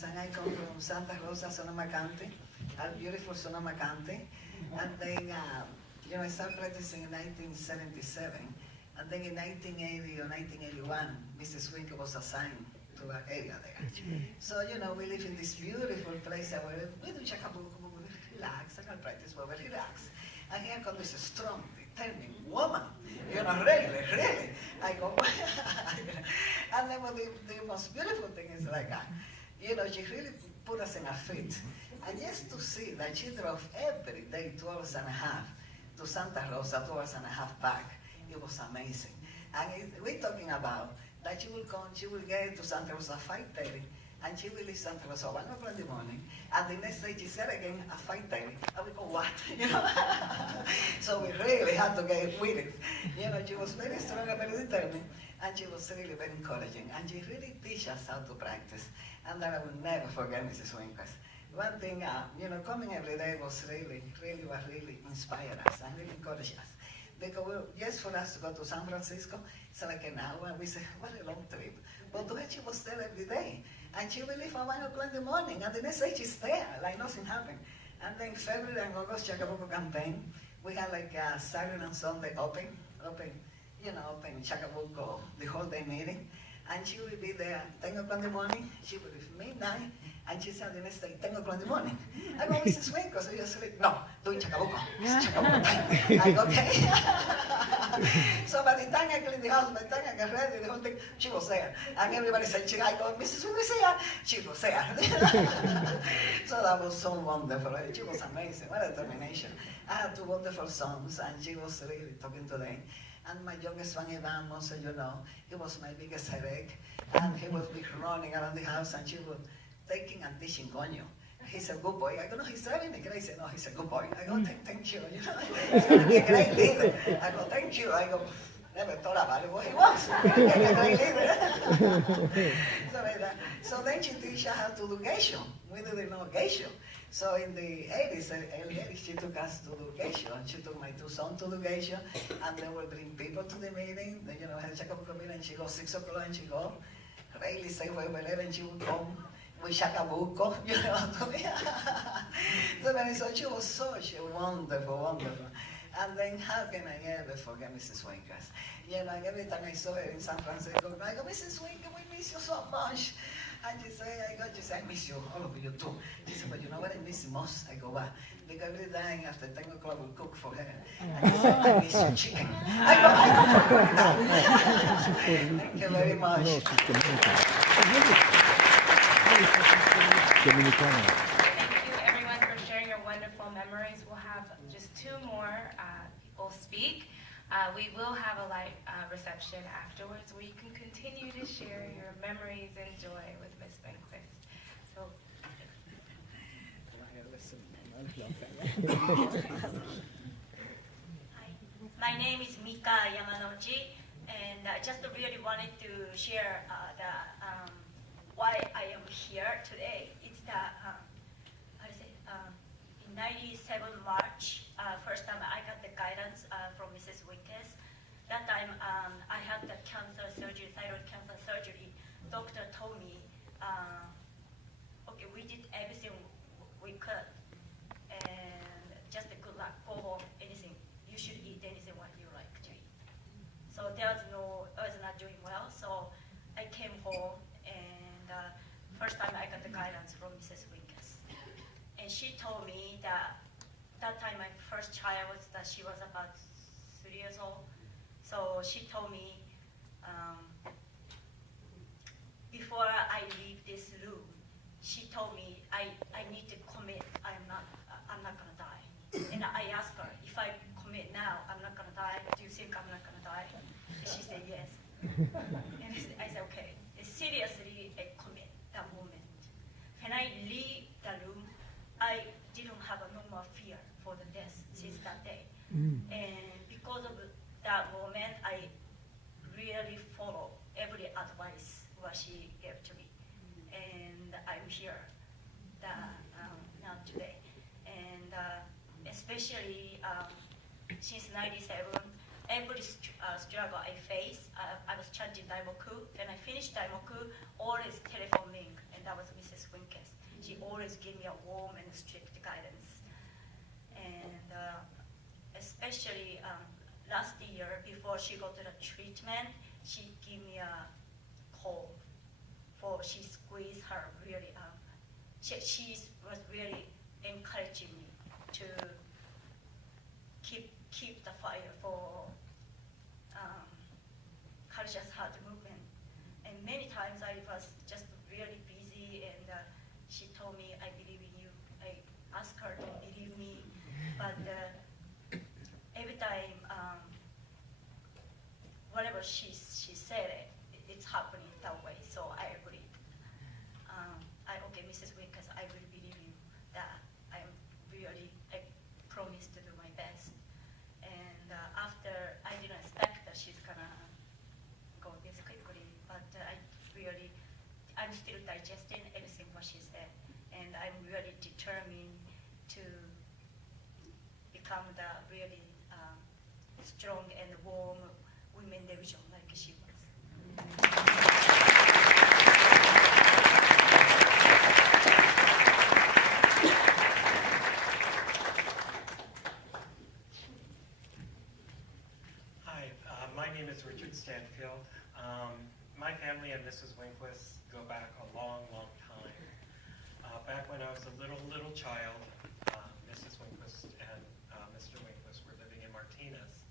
Yes, and I come from Santa Rosa, Sonoma County, a beautiful Sonoma County. And then, I started practicing in 1977. And then in 1980 or 1981, Mrs. Winquist was assigned to our area there. So, we live in this beautiful place where we do chakabuku, we relax, I can practice, but we relax. And here comes this strong, determined woman, really. I go, and then the most beautiful thing is like, she really put us in our feet. And just to see that she drove every day 2 hours and a half to Santa Rosa, 2 hours and a half back, it was amazing. And we're talking about that she will come, she will get to Santa Rosa at 5:30, and she will leave Santa Rosa at 1 o'clock in the morning, and the next day she said again at 5:30, and we go, what? So we really had to get with it. She was very strong and very determined, and she was really very encouraging, and she really teach us how to practice, and that I will never forget Mrs. Winquist. One thing, coming every day was really inspired us and really encouraged us. Because just for us to go to San Francisco, it's like an hour, and we say, what a long trip. But to her, she was there every day. And she will leave at 1 o'clock in the morning, and the next day she's there, like nothing happened. And then February and August, Chacabuco campaign, we had like Saturday and Sunday open Chacabuco, the whole day meeting. And she will be there 10 o'clock in the morning, she will leave midnight, and she said the next day, 10 o'clock in the morning. I go, Mrs. Winquist, so you sleep? No, doing Chacabuco. It's Chacabuco time. I go, okay. So by the time I cleaned the house, by the time I got ready, the whole thing, she was there. And everybody said, I go, Mrs. Winquist here? She was there. So that was so wonderful. She was amazing. What a determination. I had 2 wonderful sons, and she was really talking to them. And my youngest one, Ivan, also, it was my biggest headache. And he would be running around the house, and she would taking and teaching Coño. He's a good boy. I go, no, he's driving me crazy. No, he's a good boy. I go, thank you. He's going to be a great leader. I go, thank you. I go, never thought about it, but he was. A great leader. So then she teach us how to do geisho. We didn't know geisho. So in the 80s, early 80s, she took us to do geisho. And she took my 2 sons to do geisho. And they would bring people to the meeting. Then, had Chacabuco meeting, and she goes 6 o'clock, and she go. Really safe way, 11, she would come. With Chacabuco, So she was such a wonderful. And then how can I ever forget Mrs. Winquist? Every time I saw her in San Francisco, I go, Mrs. Winquist, we miss you so much. And she said, I miss you, all of you too. She said, but you know what I miss the most? I go, what? Because every day after 10 o'clock we cook for her. And she said, I miss your chicken. I go for it now. Thank you very much. Thank you everyone for sharing your wonderful memories. We'll have just 2 more people speak. We will have a light reception afterwards where you can continue to share your memories and joy with Ms. Winquist. So, Hi, my name is Mika Yamanochi, and I just really wanted to share why I am here today. It's in 97 March, first time I got the guidance from Mrs. Winquist. That time I had the cancer surgery, thyroid cancer surgery. Doctor told me, okay, we did everything we could, and just a good luck, go home, anything. You should eat anything what you like to eat. So I was not doing well, so I came home, and first time I got the guidance from Mrs. Winquist. And she told me that time my first child she was about 3 years old. So she told me, before I leave this room, she told me I need to commit. I'm not gonna die. And I asked her, if I commit now, I'm not gonna die. Do you think I'm not gonna die? And she said yes. And I said okay. Seriously, I commit that moment. When I leave the room, I didn't have no more fear for the death since that day. And because of that moment, I really follow every advice what she gave to me. And I'm here now today. And especially since 97, every struggle I faced, I was chanting Daimoku. When I finished Daimoku, always telephone ring, and that was Mrs. Winquist. she always gave me a warm and strict guidance. And especially last year, before she got to the treatment, she gave me a call. She squeezed her really. She was really encouraging me to keep the fire for conscious heart movement. And many times I was just really busy, and she told me, "I believe in you." I asked her to believe me, but every time, whatever she said, it's happening that way. So I agreed. Okay, Mrs. Winquist, I will believe you that I promise to do my best. And after, I didn't expect that she's gonna go this quickly, but I'm still digesting everything what she said, and I'm really determined to become the really strong and warm women division like she was. Stanfield. My family and Mrs. Winquist go back a long, long time. Back when I was a little child, Mrs. Winquist and Mr. Winquist were living in Martinez.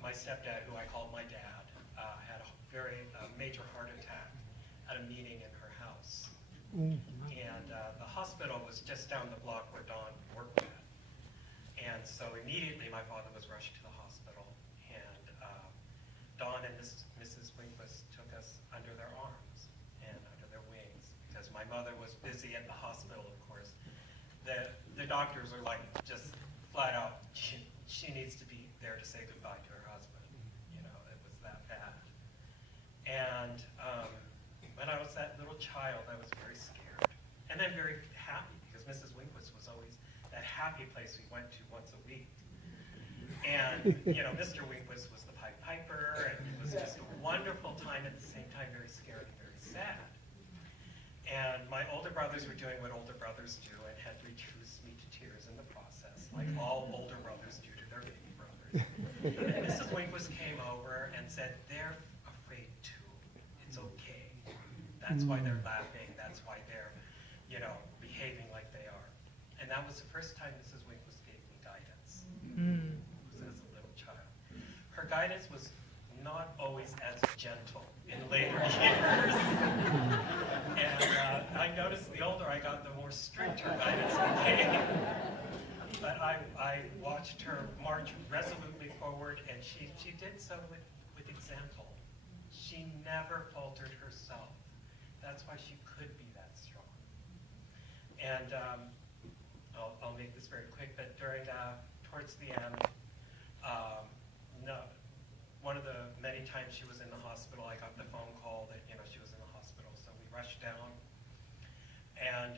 My stepdad, who I called my dad, had a very major heart attack at a meeting in her house. And the hospital was just down the block where Dawn worked at. And so immediately my father was rushed to the hospital, and Dawn and Mrs. Winquist took us under their arms and under their wings, because my mother was busy at the hospital, of course. The doctors are like, just flat out, she needs to be there to say goodbye to her husband. You know, it was that bad. And when I was that little child, I was very scared. And then very happy, because Mrs. Winquist was always that happy place we went to once a week. And, you know, Mr. Winquist was the Pied Piper, and it was just a wonderful time, at the same time very scared and very sad. And my older brothers were doing what older brothers do, and had reduced me to tears in the process, like all older brothers do to their baby brothers. And Mrs. Winquist came over and said, "They're afraid too. It's okay. That's why they're laughing. That's why they're, you know, behaving like they are." And that was the first time Mrs. Winquist gave me guidance. As a little child. Her guidance was not always as gentle in later years. And I noticed the older I got, the more strict her guidance became. But I watched her march resolutely forward, and she did so with example. She never faltered herself. That's why she could be that strong. And I'll make this very quick, but towards the end, one of the many times she was in the hospital, I got the phone call that, you know, she was in the hospital, so we rushed down. And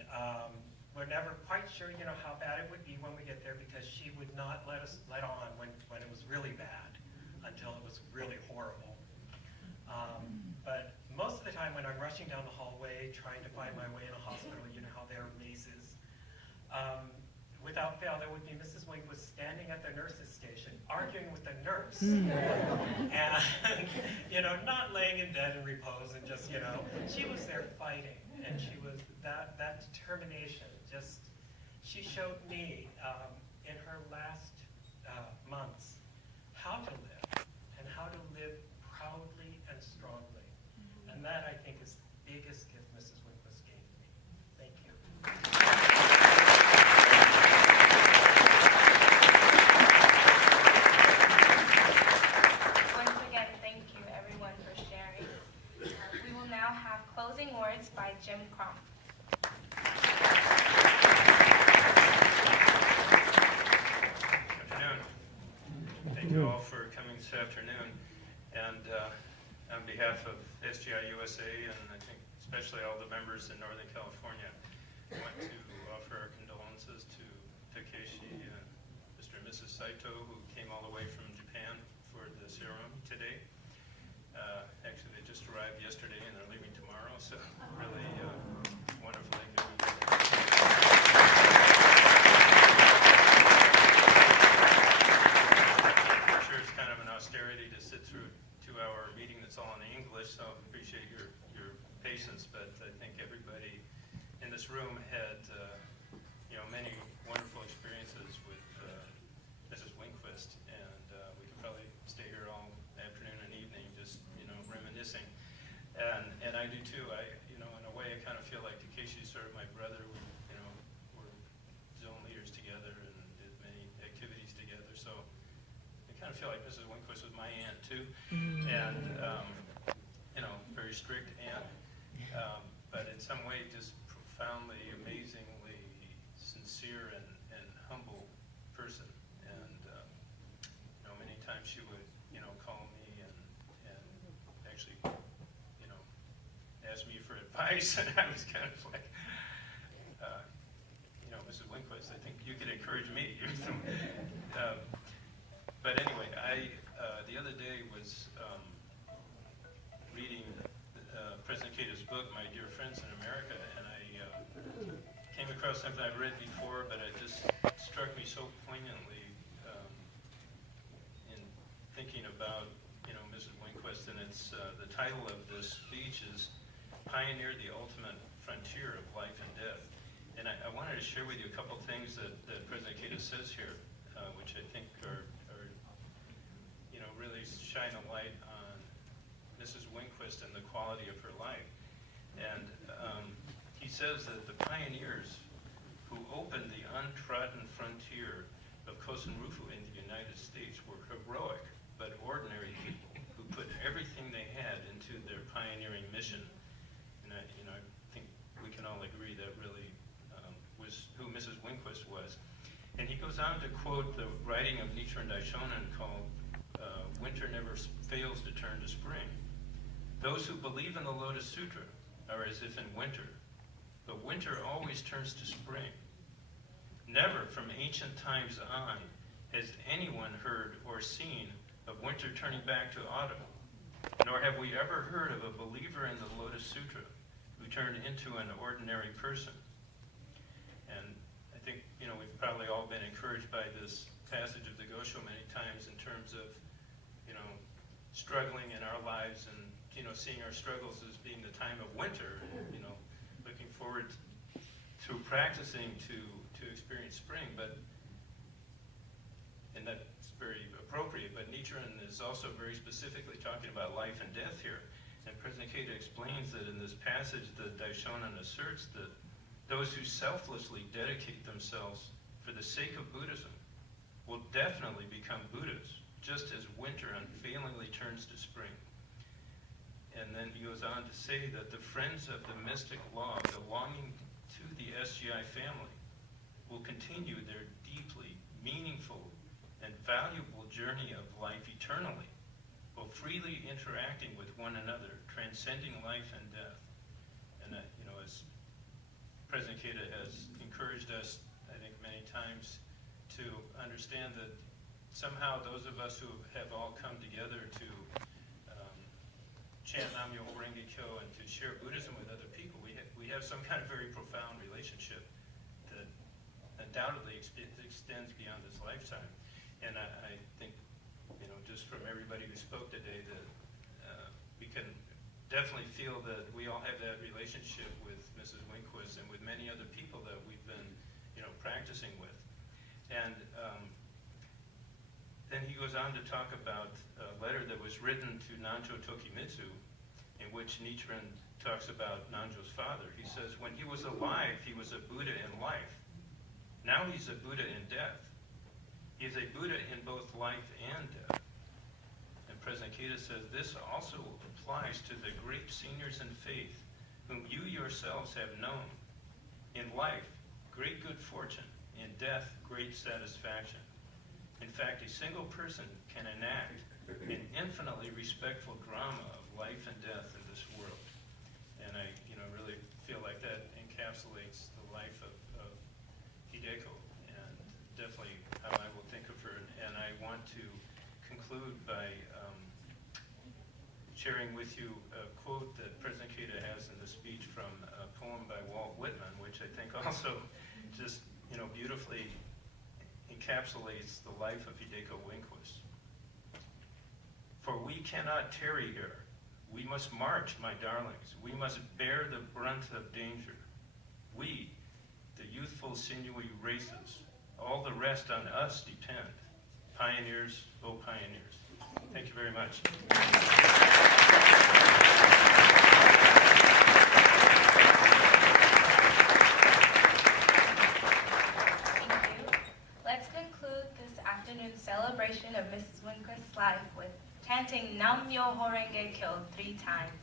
we're never quite sure, you know, how bad it would be when we get there, because she would not let on when it was really bad, until it was really horrible. But most of the time when I'm rushing down the hallway, trying to find my way in a hospital, you know how there are mazes, without fail, there would be Mrs. Winquist standing at the nurse's station, arguing with the nurse. And, you know, not laying in bed in repose, and just, you know, she was there fighting. And she was, that determination, she showed me in her last months how to live, and how to live proudly and strongly. And that, I think, is the biggest gift Mrs. Winquist gave me. Thank you. Once again, thank you everyone for sharing. We will now have closing words by Jim Crump. Afternoon. Thank you all for coming this afternoon. And on behalf of SGI USA, and I think especially all the members in Northern California, I want to offer our condolences to Takeshi and Mr. and Mrs. Saito, who came all the way from Japan for the ceremony today. Actually, they just arrived yesterday and they're leaving tomorrow, so really wonderful thing to do. posterity to sit through a 2-hour meeting that's all in English, so I appreciate your patience, but I think everybody in this room had, many wonderful experiences with Mrs. Winquist, and we could probably stay here all afternoon and evening just, reminiscing. And I do too. In a way, I kind of feel like Takeshi's sort of my brother. We're zone leaders together and did many activities together, so I kind of feel like Mrs. Winquist was my aunt too, and very strict aunt, but in some way just profoundly, amazingly sincere and humble person. And many times she would call me and actually ask me for advice, and I was kind of like, Mrs. Winquist, I think you could encourage me. But anyway, the other day was reading President Keita's book, My Dear Friends in America, and I came across something I've read before, but it just struck me so poignantly in thinking about, Mrs. Winquist, and it's the title of this speech is Pioneer the Ultimate Frontier of Life and Death. And I wanted to share with you a couple things that President Keita says here, which I think are really shine a light on Mrs. Winquist and the quality of her life. And he says that the pioneers who opened the untrodden frontier of Kosen-Rufu in the United States were heroic but ordinary people who put everything they had into their pioneering mission. And I think we can all agree that really was who Mrs. Winquist was. And he goes on to quote the writing of Nichiren Daishonin called Winter Never Fails to Turn to Spring. Those who believe in the Lotus Sutra are as if in winter, but winter always turns to spring. Never from ancient times on has anyone heard or seen of winter turning back to autumn, nor have we ever heard of a believer in the Lotus Sutra who turned into an ordinary person. And I think, we've probably all been encouraged by this passage of the Gosho many times in terms of, struggling in our lives and, seeing our struggles as being the time of winter and, looking forward to practicing to experience spring. And that's very appropriate, but Nichiren is also very specifically talking about life and death here. And President Keita explains that in this passage, the Daishonin asserts that those who selflessly dedicate themselves for the sake of Buddhism will definitely become Buddhas, just as winter unfailingly turns to spring. And then he goes on to say that the friends of the mystic law belonging to the SGI family will continue their deeply meaningful and valuable journey of life eternally, while freely interacting with one another, transcending life and death. And as President Keita has encouraged us, I think, many times to understand that somehow those of us who have all come together to chant Nam-myoho Renge Kyo and to share Buddhism with other people, we have some kind of very profound relationship that undoubtedly extends beyond this lifetime. And I think, just from everybody who spoke today, that we can definitely feel that we all have that relationship with Mrs. Winquist and with many other people that we've been, practicing with. And then he goes on to talk about a letter that was written to Nanjo Tokimitsu, in which Nichiren talks about Nanjo's father. He says, when he was alive, he was a Buddha in life. Now he's a Buddha in death. He is a Buddha in both life and death. And President Keita says, this also applies to the great seniors in faith, whom you yourselves have known. In life, great good fortune. In death, great satisfaction. In fact, a single person can enact an infinitely respectful drama of life and death in this world. And I, really feel like that encapsulates the life of Hideko, and definitely how I will think of her. And I want to conclude by sharing with you a quote that President Keita has in the speech from a poem by Walt Whitman, which I think also just, beautifully encapsulates the life of Hideko Winquist. For we cannot tarry here. We must march, my darlings. We must bear the brunt of danger. We, the youthful, sinewy races, all the rest on us depend. Pioneers, oh pioneers. Thank you very much. Thank you. Let's conclude this afternoon's celebration of Mrs. Winquist's life with chanting Nam Myoho Renge Kyo 3 times.